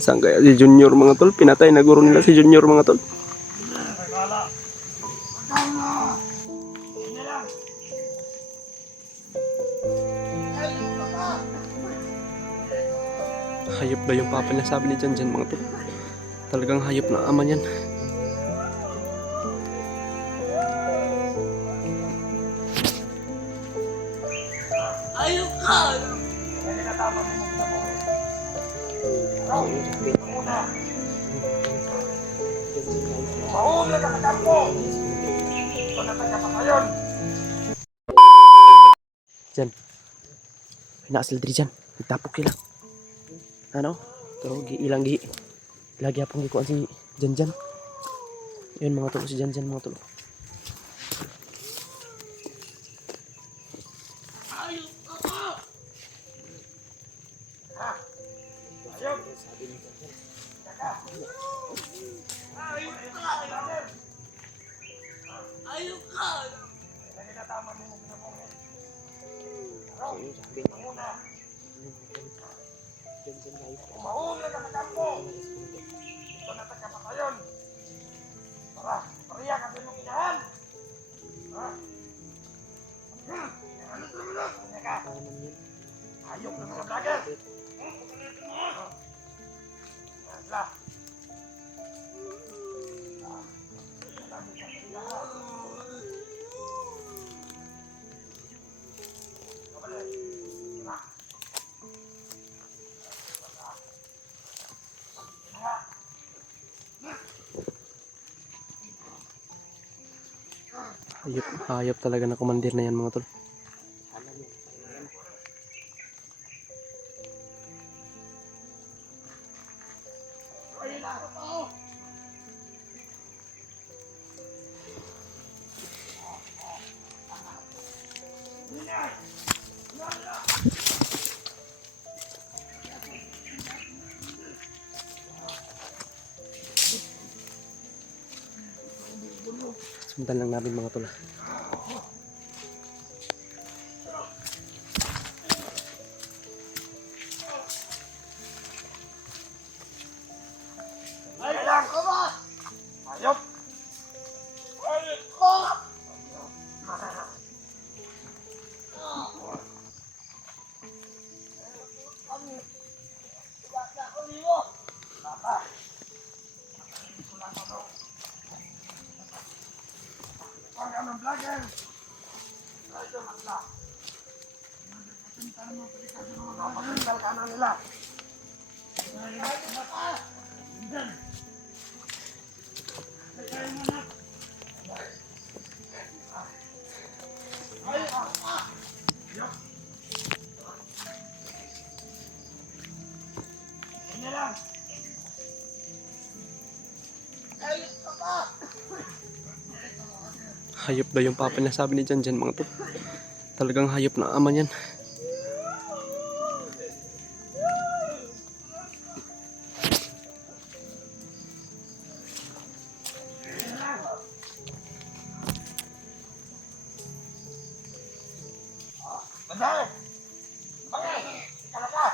Saan kaya si Junior mga tol? Pinatay na guro nila si Junior mga tol. Hayop daw yung papa niya, sabi ni Jan mga tol. Talagang hayop na ama niyan. Ayok ka! Jan, pinaasil diri Jan. Itapok kila. Ano? Pero ilang gi. Lagi apong gikuan si Jan. Yun mga tol, si Jan mga tol. Ayok ka! Ayok ka! Umahon na sa kampo! Ito na tagapatayon! Tara, pariya kasi mong inahan! Ano ito mo na? Ayok na mga vlogger! Lah. Hayop talaga na komandir na yan mga tol. Sundan lang namin mga tol. Ayok! Ayok! Hayop daw yung papa niya, sabi ni Jan mga tol. Talagang hayop na ama niyan. Bandar! Bakit? Ikaw ka!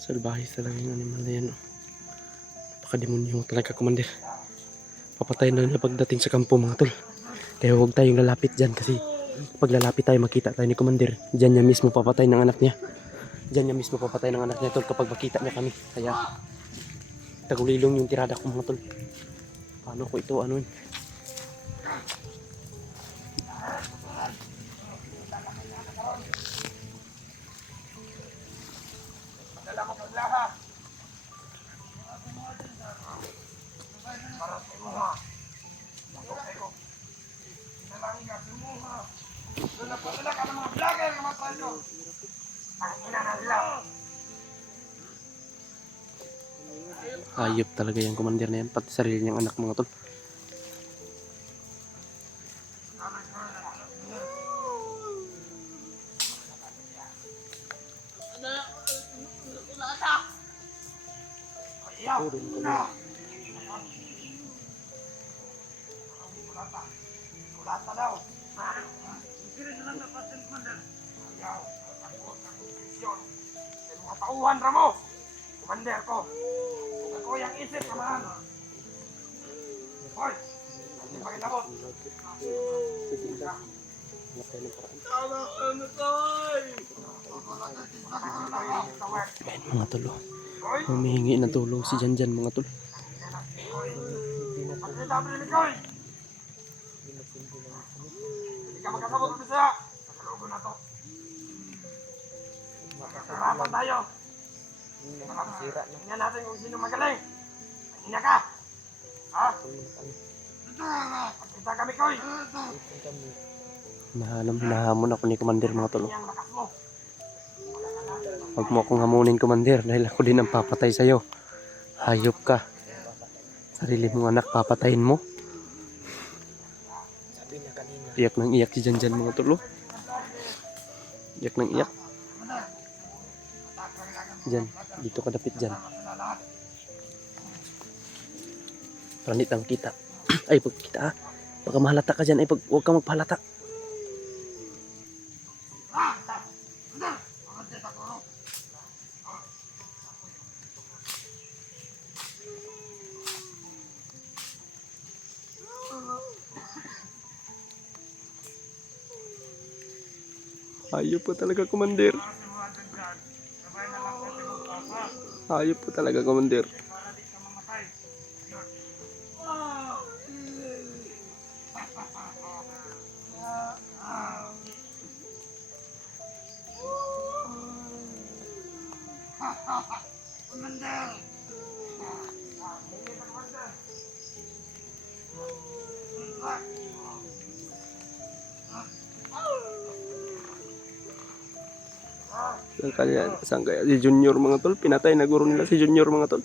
Salbahe talaga yung animal na yan. Napakademonyo talaga komandir. Papatay na nila pagdating sa kampo mga tol. Kaya huwag tayong lalapit dyan kasi pag lalapit tayo makita tayo ni komandir. Dyan niya mismo papatay ng anak niya. Dyan niya mismo papatay ng anak niya tol kapag makita niya kami. Kaya tagulilong yung tirada ko mga tol. Paano ko ito ano yun? Dala mo ng lahat. Para sa imo ha. Bakit ko? Nalangin ka sa imo ha. Doon na po sila ka ng mga vlogger ng mga tayo. Ang ina na nila. Hayop talaga yung commander na yan, pati sarili niyang anak mga tol. Ayaw! Kulata daw! Hindi rin na lang napatin, Commander. Ayaw! Ako ang posisyon. Sa mga tauhan ra mo! Commander ko! Kung ako yung isip, samahan! Hoy! Hindi pa kilabot! Ayan mga tol, oh. Humihingi ng tulong si Janjan mga tol. Hindi ka magkasabot ng Bisaya! Sa kalubo na to! Magkasarapan tayo! Tingnan natin kung sino magaling! Kanina ka! Ha? Pagkita kami, Koy! Nahamon ako ni commander mga tol, oh. Ang lakas mo! Huwag mo akong hamunin commander dahil ako din ang papatay sa'yo. Hayop ka. Sarili mong anak papatayin mo. Iyak nang iyak si Janjan mga tol, oh. Iyak nang iyak. Diyan, dito ka dapit dyan. Ranit ang kita. Ay, pag kita ha. Baka mahalata ka dyan. Ay, huwag ka magpahalata. Hayop po talaga, commander. Hayop po talaga, commander. Saan kaya si Junior mga tol? Pinatay na guro nila si Junior mga tol.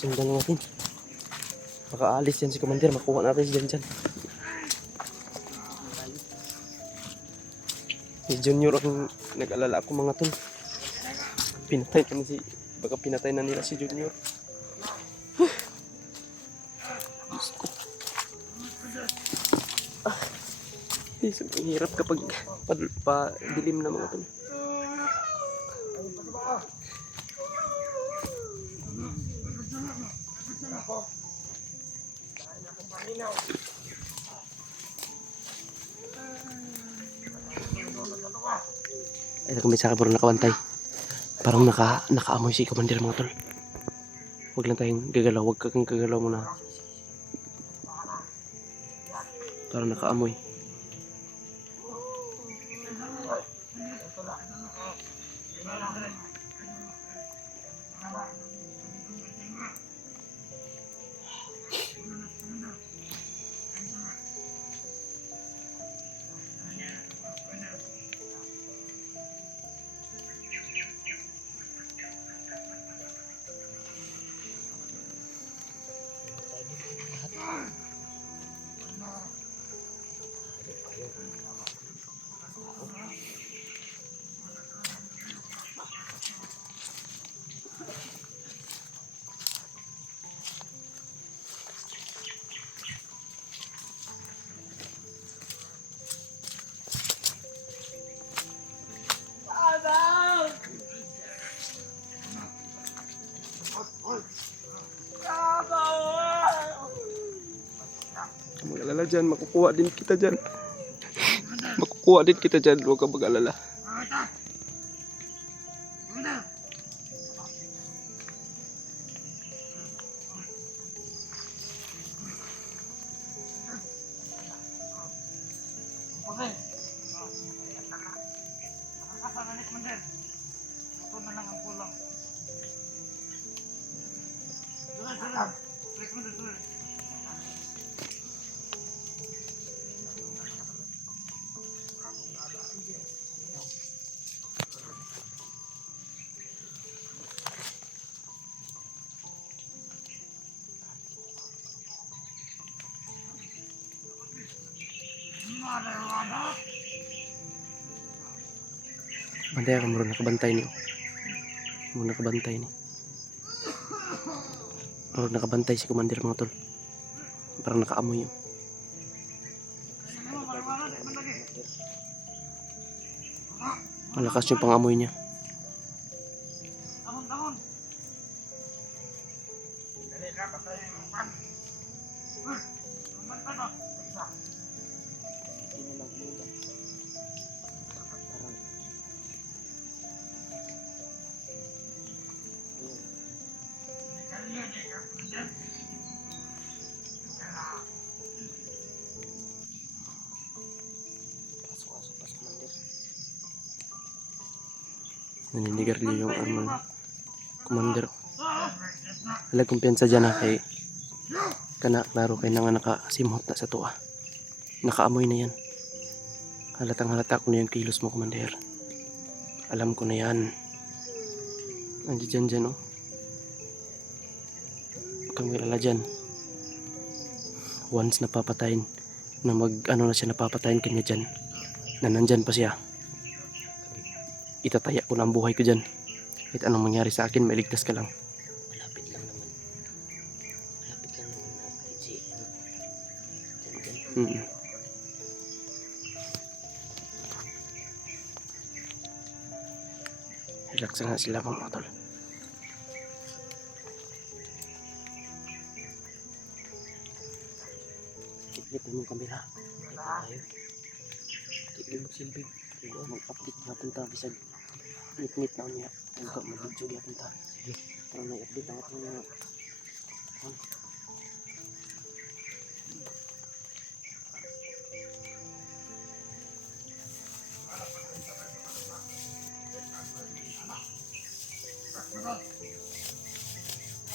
Sundan natin. Baka alis yan si commander. Makuha natin si Janjan. Si Junior ang nag-alala ako mga tol. Pinatay na si... Baka pinatay na nila si Junior. Diyos ko. Ang hirap kapag dilim na mga tol. Ito kung may saka puro nakawantay. Parang nakaamoy si commander mga tol. Huwag lang tayong gagalaw. Huwag kang gagalaw muna. Parang nakaamoy. mag-alala dyan. Makukuha din kita dyan. Makukuha din kita dyan. Huwag ka mag-alala. Okay. Nakakasana ni Commander. Ito na lang ang kulang. Tuloy. Commander, tuloy. Bantay ako muna nakabantay ni. Muna nakabantay ni. Muna nakabantay si Commander mga tol. Parang nakaamoy yun. Malakas yung pangamoy niya. Tahon. Dali na, patayin mo pan. Bantay ba? Isa. Naninigarilyo yung armor Commander. Wala kumpiyansa dyan kay kana klaro kay nga nakasimhot na sa tuwa. Nakaamoy na yan. Halatang halata ko na yung kilos mo Commander. Alam ko na yan. Nandiyan dyan oh. Huwag kang mag-alala dyan. Once napapatayin na na siya napapatayin kanya dyan na nandyan pa siya, itataya ko na ang buhay ko dyan. Kahit anong mangyari sa akin, mailigtas ka lang. Malapit lang naman na si dyan. Relax na sila mga tol. Tiglit mo yung kamera. Tiglit mo silbig. Mag-update na punta bisag ngit-ngit na niya. Huwag ka mag-video niya punta. Sige. Para may update na ito na.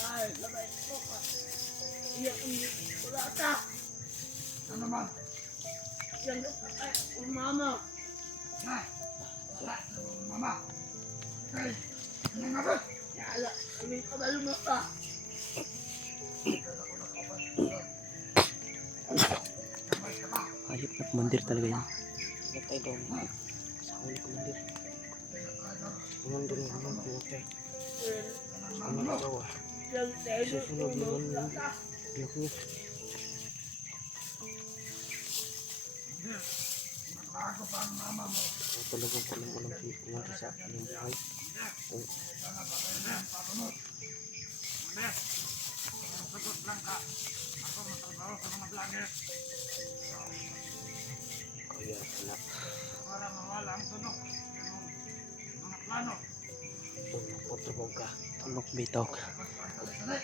Ay, labay ko ka. Iyak ang wala ka. Ano naman? Yan ay, mama. Ay, wala. Mama. Okay. Ano nga ba? Yala, kami kabalo mo ka. Hayop na Commander talaga yan. Patay daw. Sa huli Commander. Commander naman pumatay. Ano daw ah. Susunod naman yun. Anak niya. Talagang walang si Commander sa akin yung buhay. Sagot lang ka. Ako matrabaho sa mga vlogger. Kaya anak. Para mawala ang tunog. Mga plano. Pagpapabog ka. Tunok bitaw.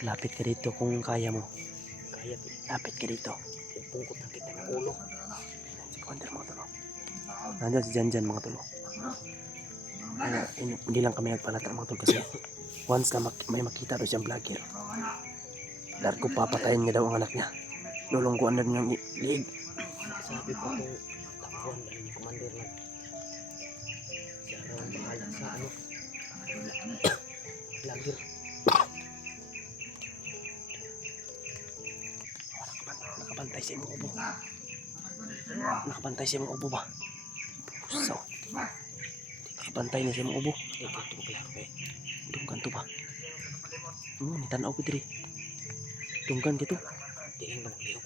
Lapit ka dito kung kaya mo. Kaya Lapit ka dito. ipungkot na kita ng ulo. Si Commander mga tolo. Nandyan si Janjan mga tolo. Hindi lang kami nagpalata mga tolo kasi once na may makita daw siyang vlogger, darko papatayin niya daw ang anak niya. Lulungkuan na niyang liig. Sabi pa kung tapuan na ni Commander na siya raw ang bahala sa ano. Vlogger. Nakabantay sa imong ubo. Nakabantay sa imong ubo ba? So, nakabantay na sa imong ubo. Ito ko kaya kay. Dungkan to ba? Nitanaw ko diri. Dungkan gitu. Diin bang liog.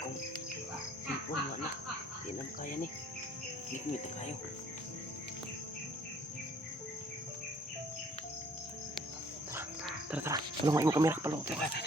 Kung ipon mo na, di naman kaya ni. Ngit-ngit na kayo. Tara, tara. Palungain mo kamera, palungain. Tara, tara.